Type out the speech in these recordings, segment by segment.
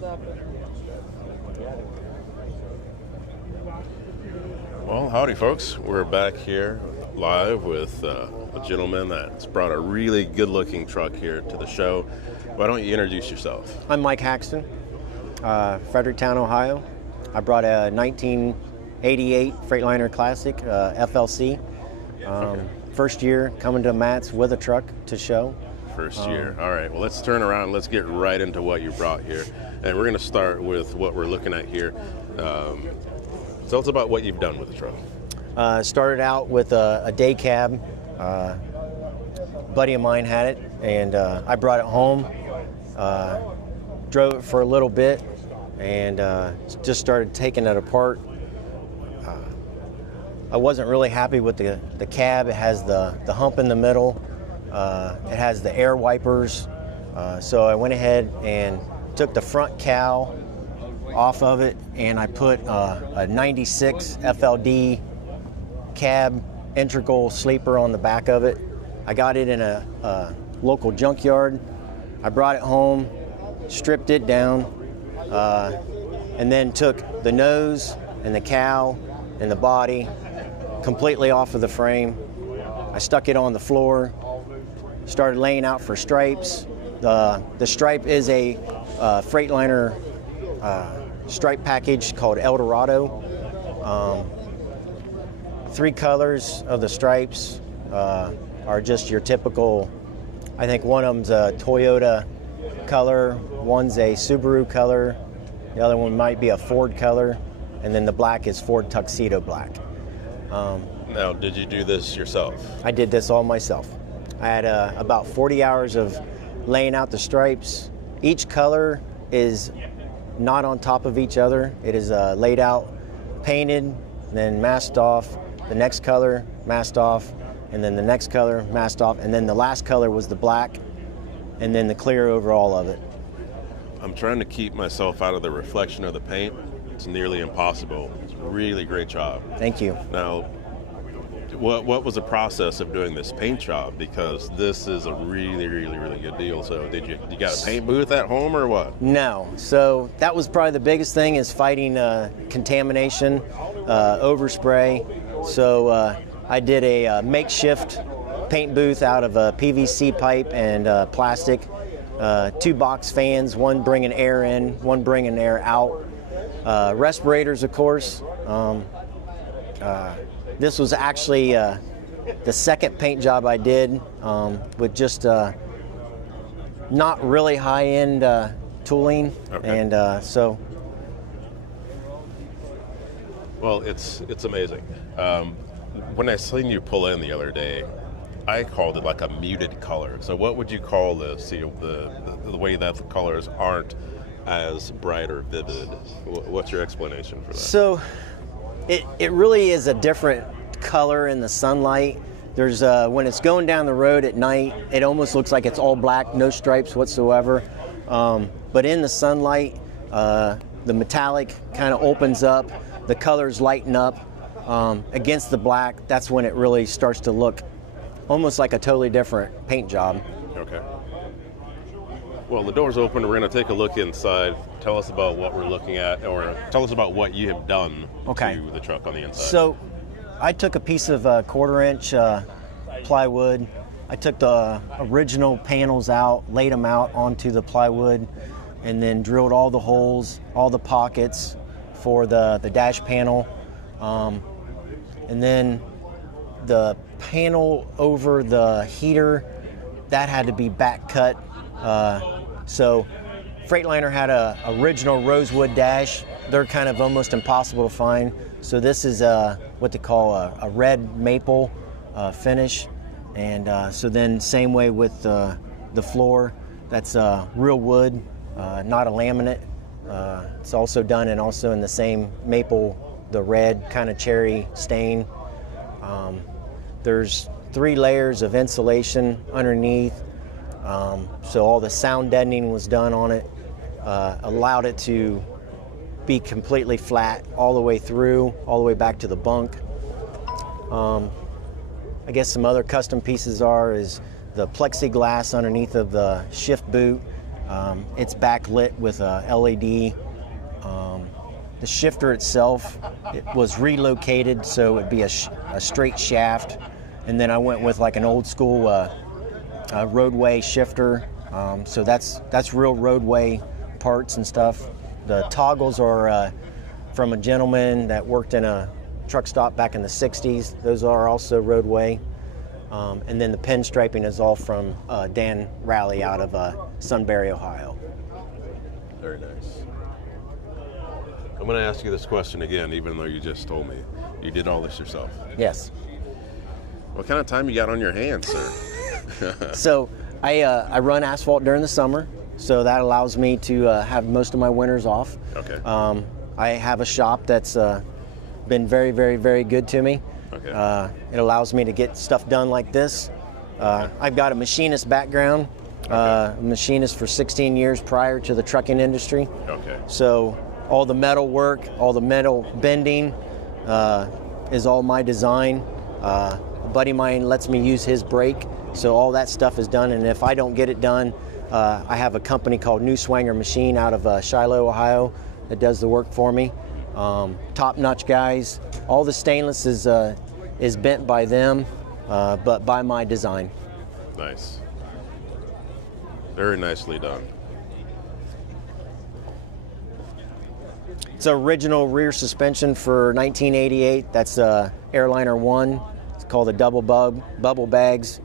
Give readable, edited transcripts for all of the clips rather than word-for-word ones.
Well, howdy folks. We're back here live with a gentleman that's brought a really good-looking truck here to the show. Why don't you introduce yourself? I'm Mike Haxton, Fredericktown, Ohio. I brought a 1988 Freightliner Classic, FLC. First year coming to Matt's with a truck to show. First year. All right, well, let's turn around. Let's get right into what you brought here. And we're going to start with what we're looking at here. Tell us about what you've done with the truck. Started out with a day cab. A buddy of mine had it, and I brought it home. Drove it for a little bit, and just started taking it apart. I wasn't really happy with the cab. It has the hump in the middle. It has the air wipers. So I went ahead and took the front cowl off of it, and I put a 96 FLD cab integral sleeper on the back of it. I got it in a local junkyard. I brought it home, stripped it down, and then took the nose and the cowl and the body completely off of the frame. I stuck it on the floor, started laying out for stripes. The stripe is a Freightliner stripe package called El Dorado. 3 colors of the stripes are just your typical. I think one of them's a Toyota color, one's a Subaru color, the other one might be a Ford color, and then the black is Ford Tuxedo black. Now, did you do this yourself? I did this all myself. I had about 40 hours of laying out the stripes. Each color is not on top of each other. It is laid out, painted, then masked off. The next color masked off, and then the next color masked off, and then the last color was the black, and then the clear over all of it. I'm trying to keep myself out of the reflection of the paint. It's nearly impossible. It's a really great job. Thank you. Now, what was the process of doing this paint job? Because this is a really good deal. So you got a paint booth at home or what? No. So that was probably the biggest thing, is fighting contamination, overspray. So I did a makeshift paint booth out of a PVC pipe and plastic. 2 box fans, one bringing air in, one bringing air out. Respirators, of course. This was actually the second paint job I did with just not really high-end tooling. Okay. And so. Well, it's amazing. When I seen you pull in the other day, I called it like a muted color. So what would you call this? The way that the colors aren't as bright or vivid. What's your explanation for that? So it really is a different color in the sunlight. There's when it's going down the road at night, it almost looks like it's all black, no stripes whatsoever. But in the sunlight, the metallic kind of opens up, the colors lighten up against the black. That's when it really starts to look almost like a totally different paint job. Okay. Well, the door's open. We're going to take a look inside. Tell us about what we're looking at, or tell us about what you have done to the truck on the inside. So I took a piece of 1/4-inch plywood. I took the original panels out, laid them out onto the plywood, and then drilled all the holes, all the pockets for the dash panel. And then the panel over the heater, that had to be back cut. So Freightliner had a original rosewood dash. They're kind of almost impossible to find. So this is what they call a red maple finish. And so then same way with the floor, that's real wood, not a laminate. It's also done and also in the same maple, the red kind of cherry stain. There's 3 layers of insulation underneath. So all the sound deadening was done on it, allowed it to be completely flat all the way through, all the way back to the bunk. I guess some other custom pieces is the plexiglass underneath of the shift boot It's backlit with a LED. The shifter itself, it was relocated so it'd be a straight shaft, and then I went with like an old school roadway shifter. So that's real roadway parts and stuff. The toggles are from a gentleman that worked in a truck stop back in the 60s. Those are also roadway. And then the pinstriping is all from Dan Rowley out of Sunbury, Ohio. Very nice. I'm going to ask you this question again, even though you just told me. You did all this yourself. Yes. What kind of time you got on your hands, sir? So I run asphalt during the summer, so that allows me to have most of my winters off. Okay. I have a shop that's been very, very, very good to me. Okay. It allows me to get stuff done like this. I've got a machinist background, machinist for 16 years prior to the trucking industry. Okay. So all the metal work, all the metal bending is all my design. A buddy of mine lets me use his brake, so all that stuff is done. And if I don't get it done, I have a company called New Swanger Machine out of Shiloh, Ohio, that does the work for me. Top-notch guys. All the stainless is bent by them, but by my design. Nice. Very nicely done. It's an original rear suspension for 1988. That's Airliner 1. It's called the double bubble bags.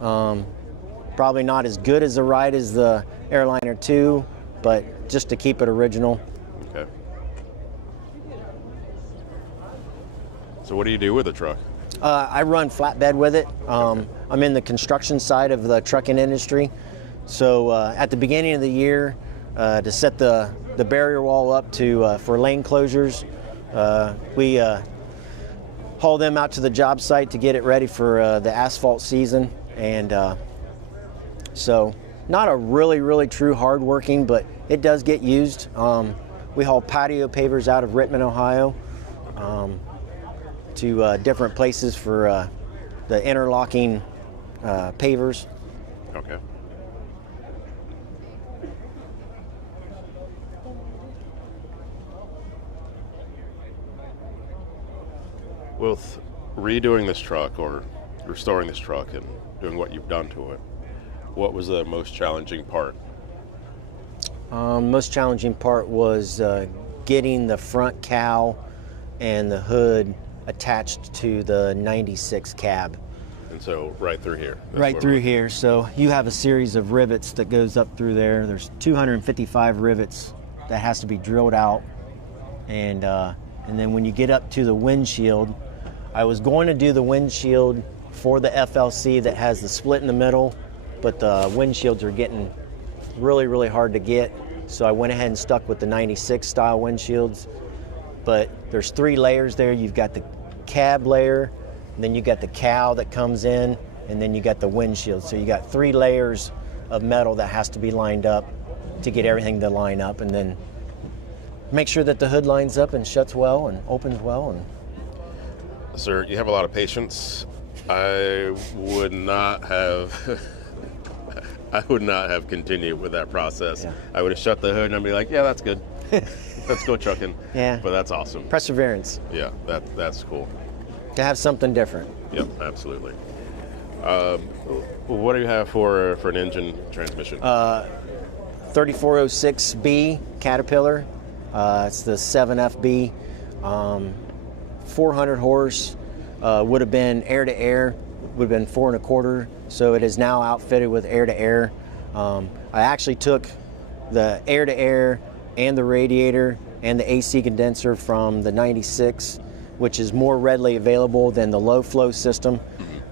Probably not as good as the ride as the Airliner 2, but just to keep it original. Okay. So what do you do with the truck? I run flatbed with it. I'm in the construction side of the trucking industry. So at the beginning of the year, to set the barrier wall up for lane closures, we haul them out to the job site to get it ready for the asphalt season. And so not a really, really true hard-working, but it does get used. We haul patio pavers out of Rittman, Ohio, to different places for the interlocking pavers. Okay. With redoing this truck or restoring this truck and doing what you've done to it, what was the most challenging part? Most challenging part was getting the front cowl and the hood attached to the 96 cab. And so right through here. Right through here. So you have a series of rivets that goes up through there. There's 255 rivets that has to be drilled out. And then when you get up to the windshield, I was going to do the windshield for the FLC that has the split in the middle, but the windshields are getting really, really hard to get. So I went ahead and stuck with the 96 style windshields. But there's 3 layers there. You've got the cab layer, then you got the cowl that comes in, and then you got the windshield. So you got 3 layers of metal that has to be lined up to get everything to line up, and then make sure that the hood lines up and shuts well and opens well. And sir, you have a lot of patience. I would not have continued with that process. Yeah. I would have shut the hood and I'd be like, yeah, that's good. Let's go trucking. Yeah. But that's awesome. Perseverance. Yeah, that's cool. To have something different. Yep, absolutely. What do you have for an engine transmission? 3406B Caterpillar. It's the 7FB. 400 horse. Would have been air-to-air. Would have been 4 1/4. So it is now outfitted with air-to-air. I actually took the air-to-air and the radiator and the AC condenser from the 96, which is more readily available than the low-flow system.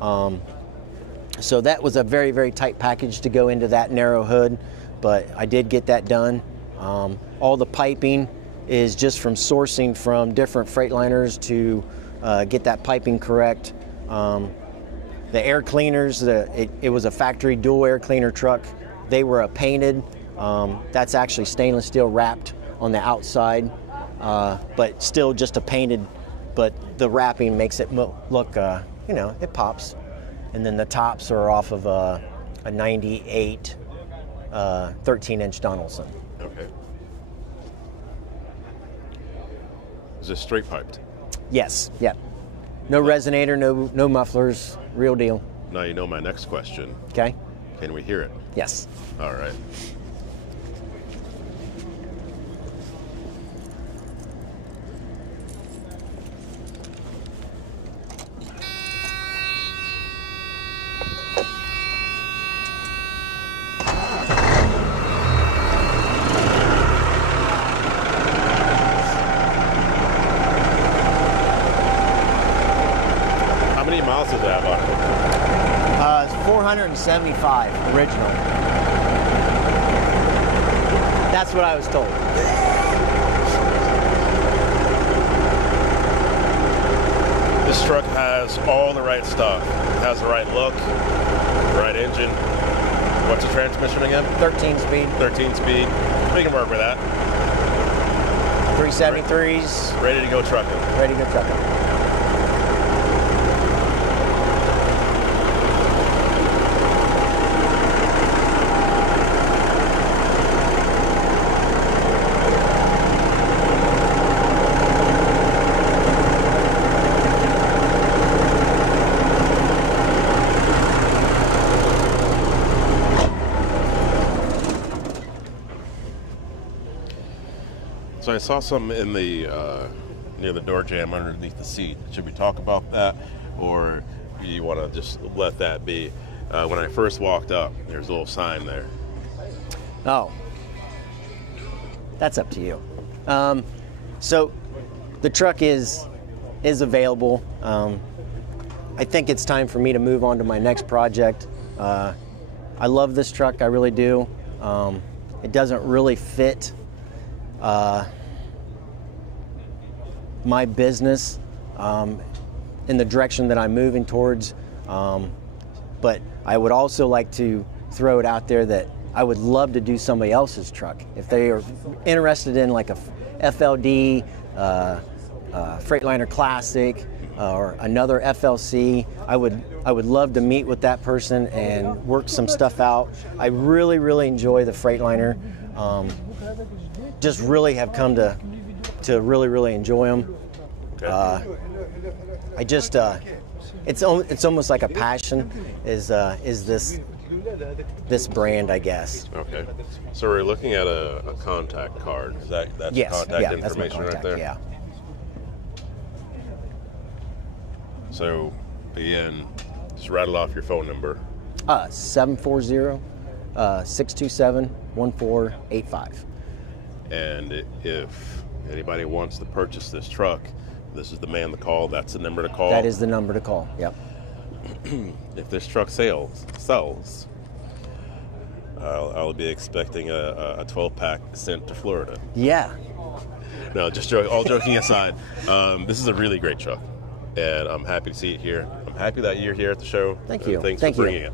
So that was a very, very tight package to go into that narrow hood, but I did get that done. All the piping is just from sourcing from different Freightliners to get that piping correct. The air cleaners, it was a factory dual air cleaner truck. They were painted. That's actually stainless steel wrapped on the outside, but still just a painted, but the wrapping makes it look, it pops. And then the tops are off of a 98 13-inch Donaldson. Okay. Is this straight piped? Yes, yeah. No resonator, no mufflers, real deal. Now you know my next question. Okay. Can we hear it? Yes. All right. How many miles does it have on it? It's 475 original. That's what I was told. This truck has all the right stuff. It has the right look, the right engine. What's the transmission again? 13 speed. 13 speed. We can work with that. 373s. Ready to go trucking. Ready to go trucking. So I saw some in the near the door jamb underneath the seat. Should we talk about that, or do you want to just let that be? When I first walked up, there's a little sign there. Oh, that's up to you. So the truck is available. I think it's time for me to move on to my next project. I love this truck, I really do. It doesn't really fit my business in the direction that I'm moving towards. But I would also like to throw it out there that I would love to do somebody else's truck. If they are interested in like a FLD, Freightliner Classic, or another FLC, I would love to meet with that person and work some stuff out. I really enjoy the Freightliner. Just really have come to really enjoy them. I just it's almost like a passion is this brand, I guess. Okay. So we're looking at a contact card. That's Yes, contact yeah, information that's my contact, right there? Yeah. So again, just rattle off your phone number. 740-627-1485. And if anybody wants to purchase this truck, this is the man to call. That's the number to call. That is the number to call. Yep. If this truck sells, I'll be expecting a 12-pack sent to Florida. Yeah. No, just all joking aside, this is a really great truck, and I'm happy to see it here. I'm happy that you're here at the show. Thank you. Thanks Thank for you. bringing it.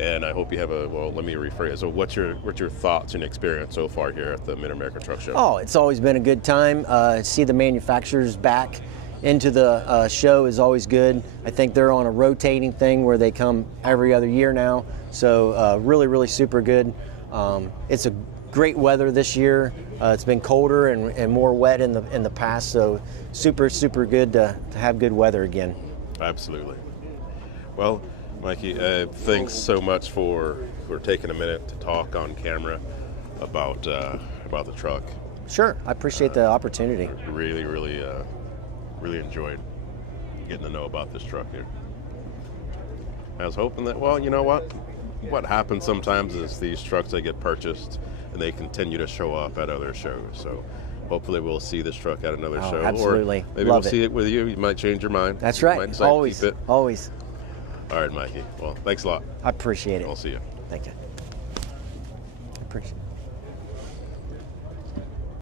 And I hope you have let me rephrase. So what's your thoughts and experience so far here at the Mid-America Truck Show? Oh, it's always been a good time. See the manufacturers back into the show is always good. I think they're on a rotating thing where they come every other year now. So really super good. It's a great weather this year. It's been colder and more wet in the past. So super good to have good weather again. Absolutely. Well, Mikey, thanks so much for taking a minute to talk on camera about the truck. Sure, I appreciate the opportunity. Really enjoyed getting to know about this truck here. I was hoping that, well, you know what happens sometimes is these trucks, they get purchased and they continue to show up at other shows. So hopefully we'll see this truck at another show. Absolutely. Or maybe Love we'll see it with you. You might change your mind. That's You right. might decide to keep it. Always. All right, Mikey. Well, thanks a lot. I appreciate it. I'll see you. Thank you. I appreciate it.